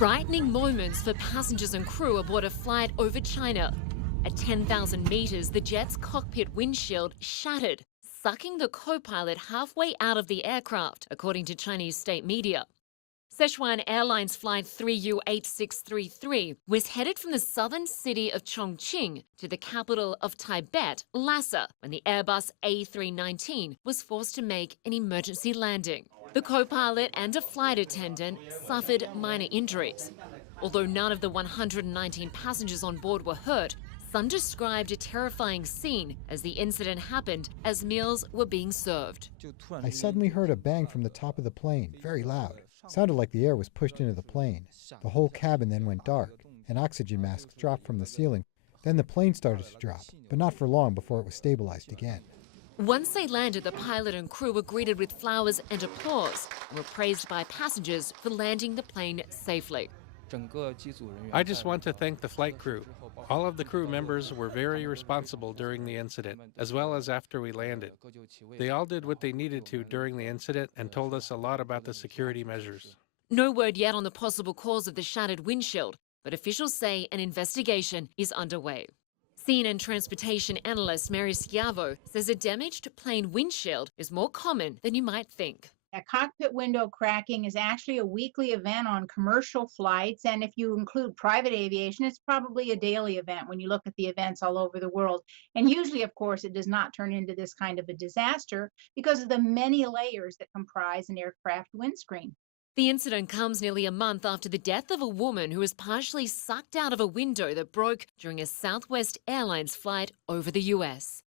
Frightening moments for passengers and crew aboard a flight over China. At 10,000 meters, the jet's cockpit windshield shattered, sucking the co-pilot halfway out of the aircraft, according to Chinese state media. Sichuan Airlines Flight 3U8633 was headed from the southern city of Chongqing to the capital of Tibet, Lhasa, when the Airbus A319 was forced to make an emergency landing. The co-pilot and a flight attendant suffered minor injuries. Although none of the 119 passengers on board were hurt, some described a terrifying scene as the incident happened as meals were being served. I suddenly heard a bang from the top of the plane, very loud. Sounded like the air was pushed into the plane. The whole cabin then went dark, and oxygen masks dropped from the ceiling. Then the plane started to drop, but not for long before it was stabilized again. Once they landed, the pilot and crew were greeted with flowers and applause and were praised by passengers for landing the plane safely. I just want to thank the flight crew. All of the crew members were very responsible during the incident, as well as after we landed. They all did what they needed to during the incident and told us a lot about the security measures. No word yet on the possible cause of the shattered windshield, but officials say an investigation is underway. CNN transportation analyst Mary Schiavo says a damaged plane windshield is more common than you might think. A cockpit window cracking is actually a weekly event on commercial flights, and if you include private aviation, it's probably a daily event when you look at the events all over the world. And usually, of course, it does not turn into this kind of a disaster because of the many layers that comprise an aircraft windscreen. The incident comes nearly a month after the death of a woman who was partially sucked out of a window that broke during a Southwest Airlines flight over the US.